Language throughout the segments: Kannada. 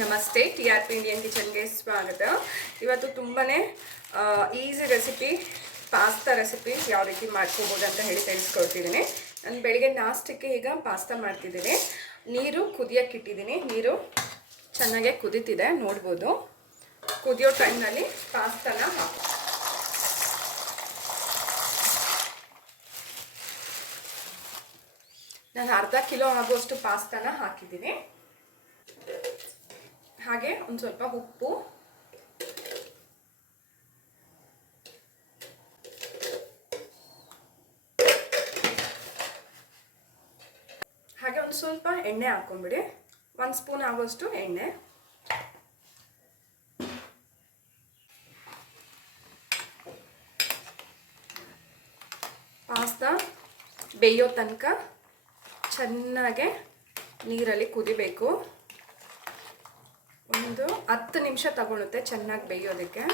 ನಮಸ್ತೆ, ಟಿ ಆರ್ ಪಿ ಇಂಡಿಯನ್ ಕಿಚನ್ಗೆ ಸ್ವಾಗತ. ಇವತ್ತು ತುಂಬಾ ಈಸಿ ರೆಸಿಪಿ ಪಾಸ್ತಾ ರೆಸಿಪಿ ಯಾವ ರೀತಿ ಮಾಡ್ಕೋಬೋದು ಅಂತ ಹೇಳಿ ತಿಳಿಸ್ಕೊಡ್ತಿದ್ದೀನಿ. ನಾನು ಬೆಳಿಗ್ಗೆ ನಾಷ್ಟಕ್ಕೆ ಈಗ ಪಾಸ್ತಾ ಮಾಡ್ತಿದ್ದೀನಿ. ನೀರು ಕುದಿಯೋಕ್ಕೆ ಇಟ್ಟಿದ್ದೀನಿ. ನೀರು ಚೆನ್ನಾಗೆ ಕುದೀತಿದೆ, ನೋಡ್ಬೋದು. ಕುದಿಯೋ ಟೈಮ್ನಲ್ಲಿ ಪಾಸ್ತಾನ ನಾನು ಅರ್ಧ ಕಿಲೋ ಆಗುವಷ್ಟು ಪಾಸ್ತಾನ ಹಾಕಿದ್ದೀನಿ. ಹಾಗೆ ಒಂದು ಸ್ವಲ್ಪ ಉಪ್ಪು. ಹಾಗೆ ಒಂದು ಸ್ವಲ್ಪ ಎಣ್ಣೆ ಹಾಕೊಂಬಿಡಿ ಒಂದು ಸ್ಪೂನ್ ಆಗೋಷ್ಟು ಎಣ್ಣೆ. ಪಾಸ್ತಾ ಬೇಯೋ ತನಕ ಚೆನ್ನಾಗೆ ನೀರಲ್ಲಿ ಕುದಿಬೇಕು. ಒಂದು ಹತ್ತು ನಿಮಿಷ ತಗೊಳುತ್ತೆ ಚೆನ್ನಾಗಿ ಬೇಯೋದಕ್ಕೆ.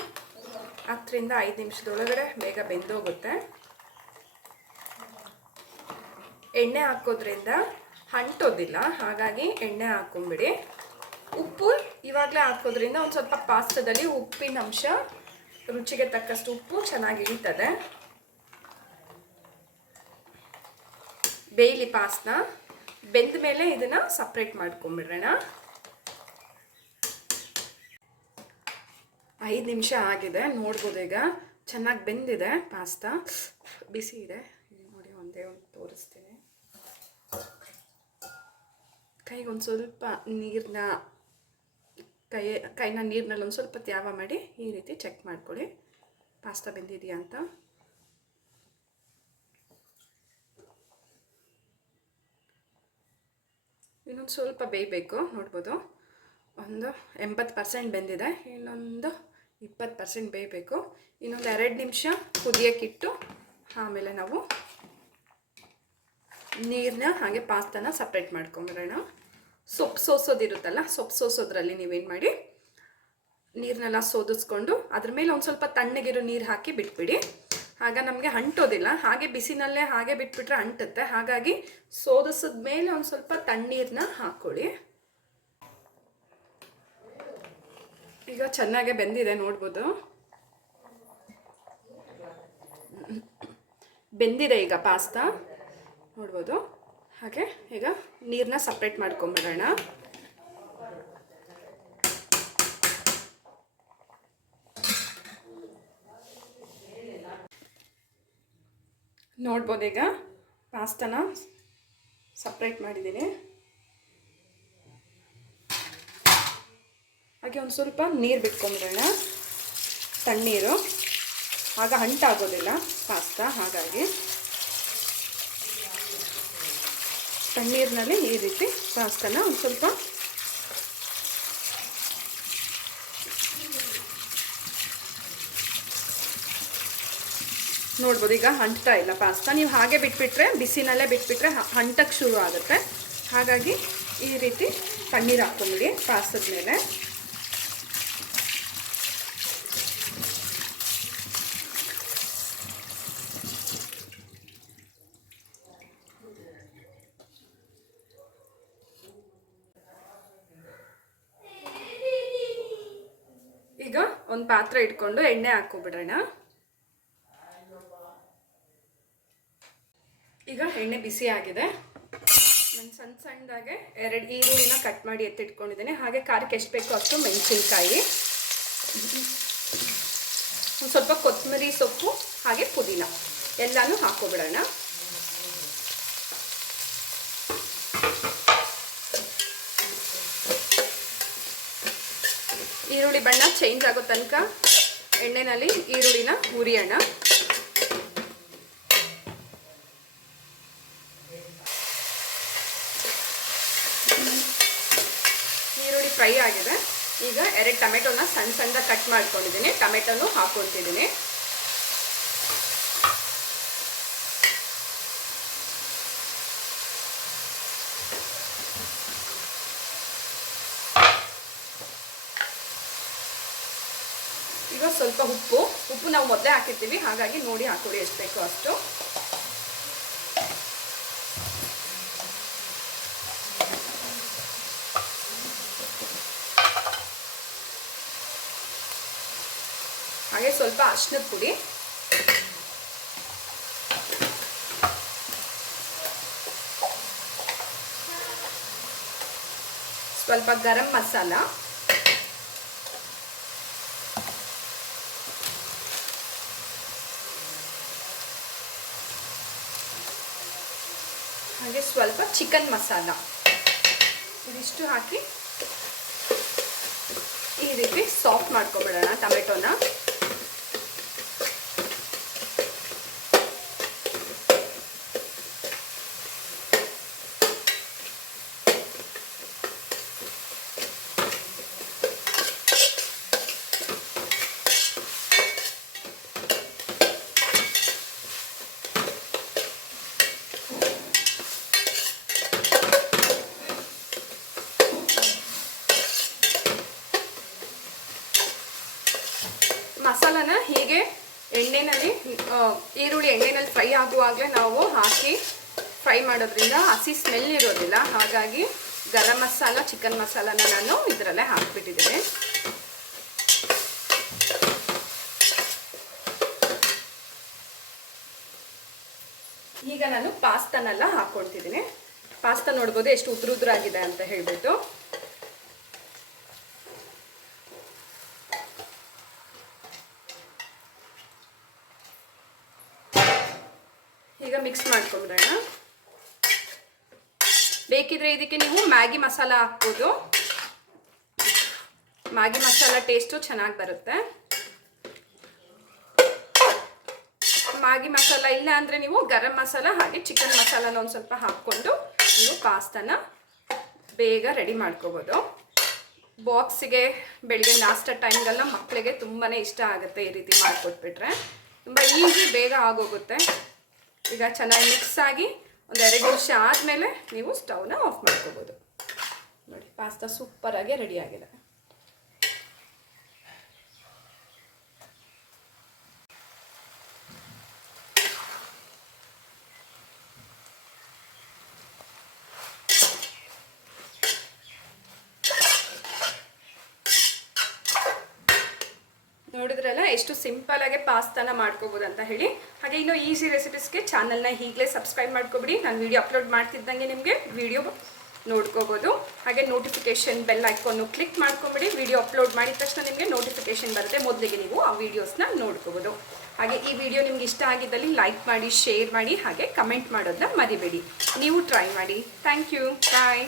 ಹತ್ತರಿಂದ ಐದು ನಿಮಿಷದೊಳಗಡೆ ಬೇಗ ಬೆಂದೋಗುತ್ತೆ. ಎಣ್ಣೆ ಹಾಕೋದ್ರಿಂದ ಅಂಟೋದಿಲ್ಲ ಹಾಗಾಗಿ ಎಣ್ಣೆ ಹಾಕೊಂಬಿಡಿ. ಉಪ್ಪು ಇವಾಗಲೇ ಹಾಕೋದ್ರಿಂದ ಒಂದು ಸ್ವಲ್ಪ ಪಾಸ್ತದಲ್ಲಿ ಉಪ್ಪಿನ ಅಂಶ, ರುಚಿಗೆ ತಕ್ಕಷ್ಟು ಉಪ್ಪು ಚೆನ್ನಾಗಿ ಇಳಿತದೆ. ಬೇಯ್ಲಿ ಪಾಸ್ನ ಬೆಂದ ಮೇಲೆ ಇದನ್ನು ಸಪ್ರೇಟ್ ಮಾಡ್ಕೊಂಬಿಡ್ರೋಣ ಐದು ನಿಮಿಷ ಆಗಿದೆ, ನೋಡ್ಬೋದು ಈಗ. ಚೆನ್ನಾಗಿ ಬೆಂದಿದೆ ಪಾಸ್ತಾ ಬಿಸಿ ಇದೆ. ನೋಡಿ, ಒಂದೇ ಒಂದು ತೋರಿಸ್ತೀನಿ. ಕೈಗೆ ಒಂದು ಸ್ವಲ್ಪ ನೀರನ್ನ ಕೈ, ಕೈನ ನೀರಿನಲ್ಲಿ ಒಂದು ಸ್ವಲ್ಪ ತ್ಯಾವ ಮಾಡಿ ಈ ರೀತಿ ಚೆಕ್ ಮಾಡ್ಕೊಳ್ಳಿ. ಪಾಸ್ತಾ ಬೆಂದಿದೆಯಾ ಅಂತ. ಇನ್ನೊಂದು ಸ್ವಲ್ಪ ಬೇಯಬೇಕು, ನೋಡ್ಬೋದು. ಒಂದು ಎಂಬತ್ತು ಪರ್ಸೆಂಟ್ ಬೆಂದಿದೆ, ಇನ್ನೊಂದು ಇಪ್ಪತ್ತು ಪರ್ಸೆಂಟ್ ಬೇಯಬೇಕು. ಇನ್ನೊಂದು ಎರಡು ನಿಮಿಷ ಕುದಿಯೋಕ್ಕಿಟ್ಟು ಆಮೇಲೆ ನಾವು ನೀರನ್ನ ಹಾಗೆ ಪಾಸ್ತನ ಸಪ್ರೇಟ್ ಮಾಡ್ಕೊಂಬಿಡೋಣ ಸೊಪ್ಪು ಸೋಸೋದಿರುತ್ತಲ್ಲ, ಸೊಪ್ಪು ಸೋಸೋದ್ರಲ್ಲಿ ನೀವೇನು ಮಾಡಿ ನೀರನ್ನೆಲ್ಲ ಸೋದಿಸ್ಕೊಂಡು ಅದ್ರ ಮೇಲೆ ಒಂದು ಸ್ವಲ್ಪ ತಣ್ಣಗಿರೋ ನೀರು ಹಾಕಿ ಬಿಟ್ಬಿಡಿ. ಆಗ ನಮಗೆ ಅಂಟೋದಿಲ್ಲ, ಹಾಗೆ ಬಿಸಿನಲ್ಲೇ ಹಾಗೆ ಬಿಟ್ಬಿಟ್ರೆ ಅಂಟುತ್ತೆ. ಹಾಗಾಗಿ ಸೋದಿಸಿದ ಮೇಲೆ ಒಂದು ಸ್ವಲ್ಪ ತಣ್ಣೀರನ್ನ ಹಾಕ್ಕೊಳ್ಳಿ. ಈಗ ಚೆನ್ನಾಗೆ ಬೆಂದಿದೆ, ನೋಡ್ಬೋದು. ಬೆಂದಿದೆ ಈಗ ಪಾಸ್ತಾ. ನೋಡ್ಬೋದು. ಹಾಗೆ ಈಗ ನೀರನ್ನ ಸಪ್ರೇಟ್ ಮಾಡ್ಕೊಂಬಿಡೋಣ. ನೋಡ್ಬೋದು ಈಗ ಪಾಸ್ತಾನ ಸಪ್ರೇಟ್ ಮಾಡಿದ್ದೀನಿ. ಹಾಗೆ ಒಂದು ಸ್ವಲ್ಪ ನೀರು ಬಿಟ್ಕೊಂಬಿಡೋಣ ತಣ್ಣೀರು. ಆಗ ಅಂಟಾಗೋದಿಲ್ಲ ಪಾಸ್ತಾ ಹಾಗಾಗಿ. ತಣ್ಣೀರಿನಲ್ಲಿ ಈ ರೀತಿ ಪಾಸ್ತಾನ ಒಂದು ಸ್ವಲ್ಪ ನೋಡ್ಬೋದು. ಈಗ ಅಂಟ್ತಾ ಇಲ್ಲ ಪಾಸ್ತಾ ನೀವು ಹಾಗೆ ಬಿಟ್ಬಿಟ್ರೆ, ಬಿಸಿನಲ್ಲೇ ಬಿಟ್ಬಿಟ್ರೆ ಅಂಟಕ್ಕೆ ಶುರು ಆಗುತ್ತೆ. ಹಾಗಾಗಿ ಈ ರೀತಿ ತಣ್ಣೀರು ಹಾಕ್ಕೊಂಬಿಡಿ ಪಾಸ್ತದ ಮೇಲೆ ಈಗ ಒಂದು ಪಾತ್ರೆ ಇಟ್ಕೊಂಡು ಎಣ್ಣೆ ಹಾಕ್ಕೊಬಿಡೋಣ. ಈಗ ಎಣ್ಣೆ ಬಿಸಿ ಆಗಿದೆ. ನಾನು ಸಣ್ಣ ಸಣ್ಣದಾಗೆ ಎರಡು ಈರುಳ್ಳಿನ ಕಟ್ ಮಾಡಿ ಎತ್ತಿಟ್ಕೊಂಡಿದ್ದೀನಿ. ಹಾಗೆ ಖಾರಕ್ಕೆ ಎಷ್ಟು ಬೇಕೋ ಅಷ್ಟು ಮೆಣಸಿನ್ಕಾಯಿ. ಸ್ವಲ್ಪ ಕೊತ್ತಂಬರಿ ಸೊಪ್ಪು, ಹಾಗೆ ಪುದೀನ. ಎಲ್ಲನೂ ಹಾಕೋಬಿಡೋಣ ಈರುಳ್ಳಿ ಬಣ್ಣ ಚೇಂಜ್ ಆಗೋ ತನಕ ಎಣ್ಣೆನಲ್ಲಿ ಈರುಳ್ಳಿನ ಹುರಿಯೋಣ. ಈರುಳ್ಳಿ ಫ್ರೈ ಆಗಿದೆ. ಈಗ ಎರಡು ಟೊಮೆಟೊನ ಸಣ್ಣ ಸಣ್ಣ ಕಟ್ ಮಾಡ್ಕೊಂಡಿದ್ದೀನಿ. ಟೊಮೆಟೊನು ಹಾಕ್ಕೊಳ್ತಿದ್ದೀನಿ. ಹಾಕಿರೋ ಸ್ವಲ್ಪ ಉಪ್ಪು ಉಪ್ಪು ನಾವು ಮೊದಲೇ ಹಾಕಿರ್ತೀವಿ, ಹಾಗಾಗಿ ನೋಡಿ ಹಾಕೊಳ್ಳಿ ಎಷ್ಟು ಬೇಕೋ ಅಷ್ಟು. ಹಾಗೆ ಸ್ವಲ್ಪ ಅರ್ಶಿನದ ಪುಡಿ. ಸ್ವಲ್ಪ ಗರಂ ಮಸಾಲ. ಚಿಕನ್ ಮಸಾಲ. ಇದಿಷ್ಟು ಹಾಕಿ ಈ ರೀತಿ ಸಾಫ್ಟ್ ಮಾಡ್ಕೊಬಿಡೋಣ ಟೊಮೆಟೊನ. ಮಸಾಲಾನ ಹೀಗೆ ಎಣ್ಣೆನಲ್ಲಿ ಈರುಳ್ಳಿ ಎಣ್ಣೆನಲ್ಲಿ ಫ್ರೈ ಆಗುವಾಗಲೇ ನಾವು ಹಾಕಿ ಫ್ರೈ ಮಾಡೋದ್ರಿಂದ ಹಸಿ ಸ್ಮೆಲ್ ಇರೋದಿಲ್ಲ. ಹಾಗಾಗಿ ಗರಂ ಮಸಾಲ ಚಿಕನ್ ಮಸಾಲಾನ ನಾನು ಇದರಲ್ಲೇ ಹಾಕಿಬಿಟ್ಟಿದ್ದೇನೆ. ಈಗ ನಾನು ಪಾಸ್ತಾನೆಲ್ಲ ಹಾಕ್ಕೊಳ್ತಿದ್ದೀನಿ ಪಾಸ್ತಾ ನೋಡ್ಬೋದು ಎಷ್ಟು ಉದ್ರ ಉದ್ರಾಗಿದೆ ಅಂತ ಹೇಳ್ಬಿಟ್ಟು ಈಗ ಮಿಕ್ಸ್ ಮಾಡ್ಕೊಂಬಿಡೋಣ. ಬೇಕಿದ್ರೆ ಇದಕ್ಕೆ ನೀವು ಮ್ಯಾಗಿ ಮಸಾಲ ಹಾಕ್ಬೋದು. ಮ್ಯಾಗಿ ಮಸಾಲ ಟೇಸ್ಟು ಚೆನ್ನಾಗಿ ಬರುತ್ತೆ. ಮ್ಯಾಗಿ ಮಸಾಲ ಇಲ್ಲ ಅಂದರೆ ನೀವು ಗರಂ ಮಸಾಲ ಹಾಗೆ ಚಿಕನ್ ಮಸಾಲಾನ ಒಂದು ಸ್ವಲ್ಪ ಹಾಕ್ಕೊಂಡು ನೀವು ಪಾಸ್ತಾನ ಬೇಗ ರೆಡಿ ಮಾಡ್ಕೋಬೋದು. ಬಾಕ್ಸಿಗೆ ಬೆಳಿಗ್ಗೆ ನಾಷ್ಟ ಟೈಮ್ಗೆಲ್ಲ ಮಕ್ಕಳಿಗೆ ತುಂಬಾ ಇಷ್ಟ ಆಗುತ್ತೆ ಈ ರೀತಿ ಮಾಡಿಕೊಟ್ಬಿಟ್ರೆ. ತುಂಬ ಈಸಿ ಬೇಗ ಆಗೋಗುತ್ತೆ. ಈಗ ಚೆನ್ನಾಗಿ ಮಿಕ್ಸ್ ಆಗಿ ಒಂದು ಎರಡು ನಿಮಿಷ ಆದಮೇಲೆ ನೀವು ಸ್ಟವ್ನ ಆಫ್ ಮಾಡ್ಕೋಬೋದು. ನೋಡಿ ಪಾಸ್ತಾ ಸೂಪರಾಗಿ ರೆಡಿ ಆಗಿದೆ. ಎಷ್ಟು ಸಿಂಪಲ್ ಆಗಿ ಪಾಸ್ತಾನ ಮಾಡ್ಕೋಬೋದು ಅಂತ ಹೇಳಿ. ಹಾಗೆ ಇನ್ನು ಈಸಿ ರೆಸಿಪೀಸ್ಗೆ ಚಾನಲ್ನ ಈಗಲೇ ಸಬ್ಸ್ಕ್ರೈಬ್ ಮಾಡ್ಕೊಬಿಡಿ. ನಾನು ವಿಡಿಯೋ ಅಪ್ಲೋಡ್ ಮಾಡ್ತಿದ್ದಂಗೆ ನಿಮಗೆ ವಿಡಿಯೋ ನೋಡ್ಕೋಬೋದು. ಹಾಗೆ ನೋಟಿಫಿಕೇಷನ್ ಬೆಲ್ ಐಕಾನ್ನು ಕ್ಲಿಕ್ ಮಾಡ್ಕೊಂಬಿಡಿ. ವಿಡಿಯೋ ಅಪ್ಲೋಡ್ ಮಾಡಿದ ತಕ್ಷಣ ನಿಮಗೆ ನೋಟಿಫಿಕೇಷನ್ ಬರುತ್ತೆ. ಮೊದಲಿಗೆ ನೀವು ಆ ವಿಡಿಯೋಸ್ನ ನೋಡ್ಕೋಬೋದು. ಹಾಗೆ ಈ ವಿಡಿಯೋ ನಿಮ್ಗೆ ಇಷ್ಟ ಆಗಿದ್ದಲ್ಲಿ ಲೈಕ್ ಮಾಡಿ ಶೇರ್ ಮಾಡಿ, ಹಾಗೆ ಕಮೆಂಟ್ ಮಾಡೋದನ್ನ ಮರಿಬೇಡಿ. ನೀವು ಟ್ರೈ ಮಾಡಿ. Thank you bye